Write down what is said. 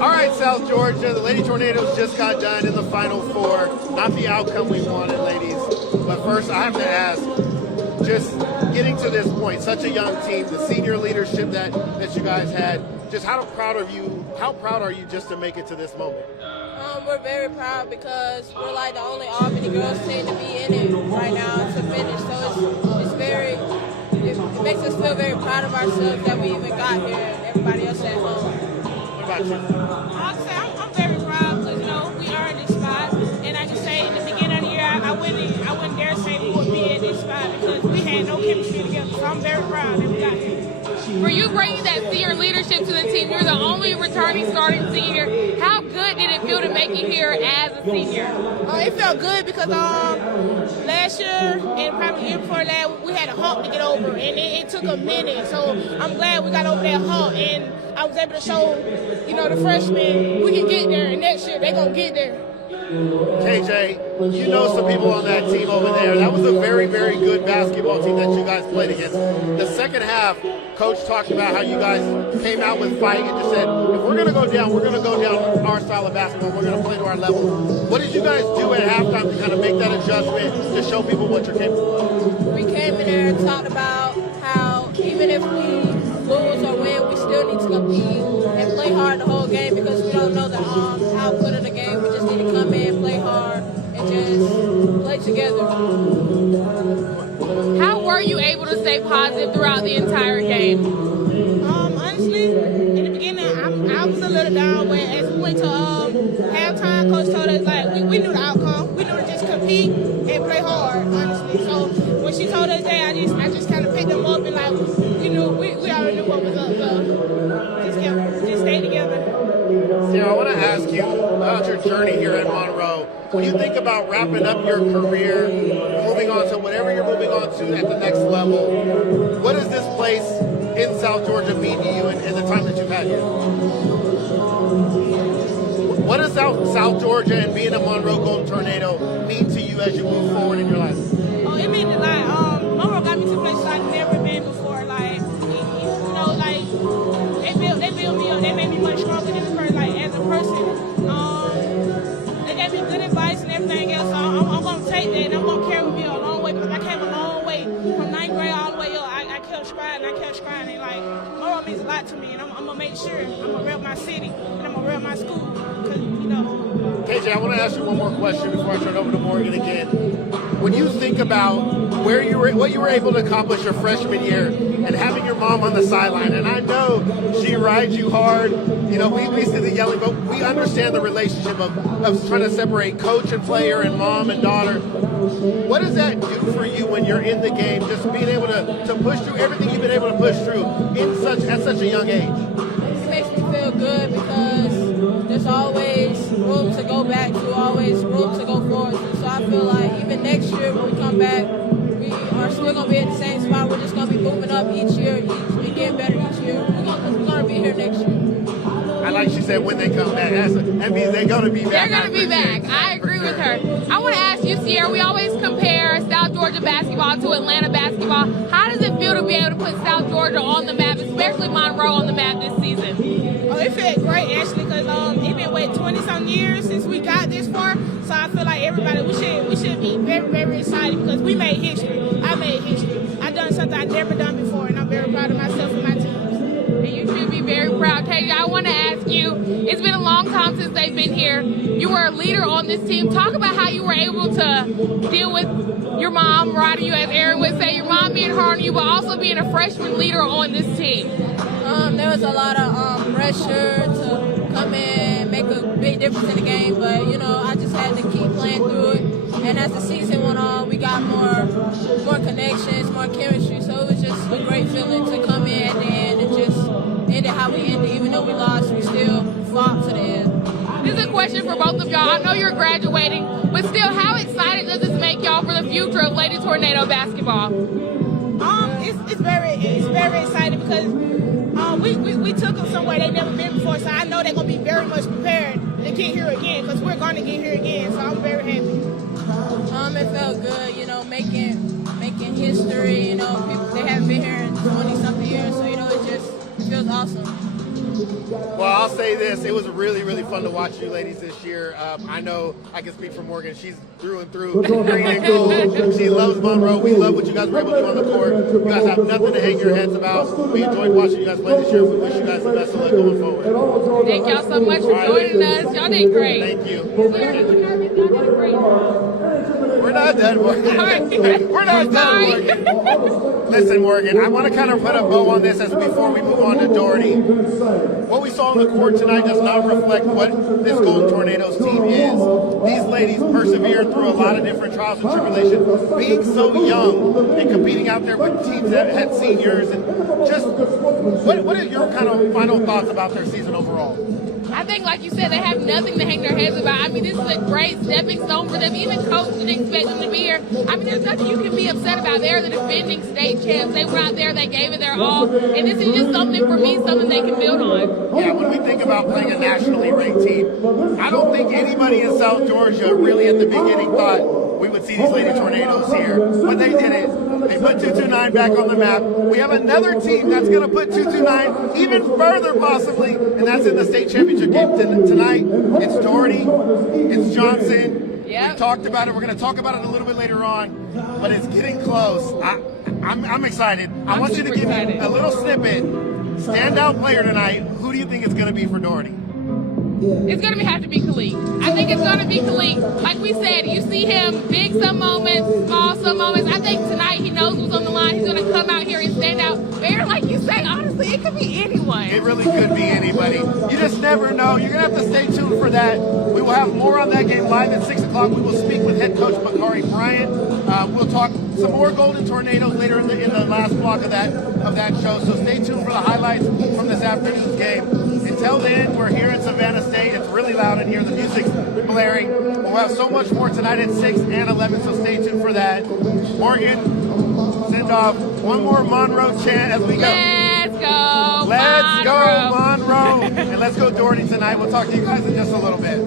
All right, South Georgia, the Lady Tornadoes just got done in the Final Four. Not the outcome we wanted, ladies. But first, I have to ask, just getting to this point, such a young team, the senior leadership that you guys had, just how proud are you just to make it to this moment? We're very proud because we're like the only Albany girls team to be in it right now to finish. So it makes us feel very proud of ourselves that we even got here and everybody else at home. What about you? I'll say I'm very proud because, we earned this spot. And I can say in the beginning of the year, I wouldn't dare say we would be in this spot because we had no chemistry together. So I'm very proud that we got here. For you bringing that senior leadership to the team, you're the only returning starting senior. How good did it feel to make it here as a senior? It felt good because last year and probably the year before that, we had a hump to get over, and it took a minute. So I'm glad we got over that hump, and I was able to show, the freshmen we can get there, and next year they're going to get there. KJ, you know some people on that team over there. That was a very, very good basketball team that you guys played against. The second half, Coach talked about how you guys came out with fight and just said, if we're going to go down, we're going to go down our style of basketball. We're going to play to our level. What did you guys do at halftime to kind of make that adjustment to show people what you're capable of? We came in there and talked about how even if we lose or win, we still need to compete and play hard the whole game because we don't know the output of the game. We just need to come in, play hard, and just play together. How were you able to stay positive throughout the entire game? Honestly, in the beginning, I was a little down, but as we went to halftime, Coach told us, we knew the outcome. We knew to just compete and play hard, honestly. So when she told us that, I just kind of picked them up and, we already knew what was up. So just stay together. Sarah, I want to ask you about your journey here at Monroe. When you think about wrapping up your career, moving on to whatever you're moving on to at the next level, what does this place in South Georgia mean to you in the time that you've had here? What does South Georgia and being a Monroe Golden Tornado mean to you as you move forward in your life? Oh, it means a lot. Monroe got me to places I've never been before. They built me up. They made me much stronger than as a person. They gave me good advice and everything else. So I'm going to take that and I'm going to carry me a long way because I came a long way from 9th grade all the way up. I kept scribing. And Monroe means a lot to me. And I'm going to make sure I'm going to rep my city and I'm going to rep my school. Because, KJ, I want to ask you one more question before I turn it over to Morgan again. When you think about what you were able to accomplish your freshman year and having your mom on the sideline, and I know she rides you hard, we see the yelling, but we understand the relationship of trying to separate coach and player and mom and daughter. What does that do for you when you're in the game, just being able to push through everything you've been able to push through at such a young age? It makes me feel good because there's always room to go back to, always room to go forward to. So I feel like even next year when we come back, we are still going to be at the same spot. We're just going to be moving up each year and getting better each year. We're going to be here next year. I like she said when they come back. That means they're going to be back. They're going to be back. I agree with her. I want to ask you, Sierra, we always compare South Georgia basketball to Atlanta basketball. How does it feel to be able to put South Georgia on the map, especially Monroe on the map this season? Oh, it felt great, actually, because it's been, 20-some years since we got this far. So I feel like everybody, we should be very, very excited because we made history. I made history. I've done something I've never done before, and I'm very proud of myself and my teams. And you should be very proud. KJ, I want to ask you, it's been a long time since they've been here. You were a leader on this team. Talk about how you were able to deal with your mom riding you, as Aaron would say, your mom being hard on you, but also being a freshman leader on this team. There was a lot of pressure to come in, make a big difference in the game, but I just had to keep playing through it. And as the season went on, we got more connections, more chemistry. So it was just a great feeling to come in at the end and just end it how we ended. Even though we lost, we still fought to the end. This is a question for both of y'all. I know you're graduating, but still, how excited does this make y'all for the future of Lady Tornado basketball? It's very exciting because we took them somewhere they've never been before, so I know they're going to be very much prepared to get here again because we're going to get here again, so I'm very happy. It felt good, making history, people, they haven't been here in 20-something years, so, it feels awesome. Well, I'll say this. It was really, really fun to watch you ladies this year. I know I can speak for Morgan. She's through and through green and gold. She loves Monroe. We love what you guys were able to do on the court. You guys have nothing to hang your heads about. We enjoyed watching you guys play this year. We wish you guys the best of luck going forward. Thank y'all so much for joining us. Y'all did great. Thank you. Y'all did great. We're not done, Morgan. We're not done, Morgan. Listen, Morgan, I want to kind of put a bow on this before we move on to Doherty. What we saw on the court tonight does not reflect what this Golden Tornadoes team is. These ladies persevered through a lot of different trials and tribulations, being so young and competing out there with teams that had seniors. And just, what are your kind of final thoughts about their season overall? I think, like you said, they have nothing to hang their heads about. I mean, this is a great stepping stone for them. Even coach didn't expect them to be here. I mean, there's nothing you can be upset about. They're the defending state champs. They went out there, they gave it their all. And this is just something for me, something they can build on. Yeah, when we think about playing a nationally ranked team, I don't think anybody in South Georgia really at the beginning thought we would see these Lady Tornadoes here. But they did it. They put 229 back on the map. We have another team that's going to put 229 even further possibly, and that's in the state championship game tonight. It's Doherty, it's Johnson. Yep. We talked about it. We're going to talk about it a little bit later on, but it's getting close. I'm excited. I want you to give me a little snippet. Standout player tonight. Who do you think it's going to be for Doherty? It's going to have to be Khalid. I think it's going to be Khalid. Like we said, you see him big some moments, small some moments. I think tonight he knows what's on the line. He's going to come out here and stand out. Fair, like you say, honestly, it could be anyone. It really could be anybody. You just never know. You're going to have to stay tuned for that. We will have more on that game live at 6 o'clock. We will speak with head coach Bakari Bryant. We'll talk some more Golden Tornadoes later in the last block of that show. So stay tuned for the highlights from this afternoon's game. Until then, we're here at Savannah State. It's really loud in here. The music's blaring. We'll have so much more tonight at 6 and 11, so stay tuned for that. Morgan, send off one more Monroe chant as we go. Let's go, Let's go, Monroe. Monroe. And let's go Doherty tonight. We'll talk to you guys in just a little bit.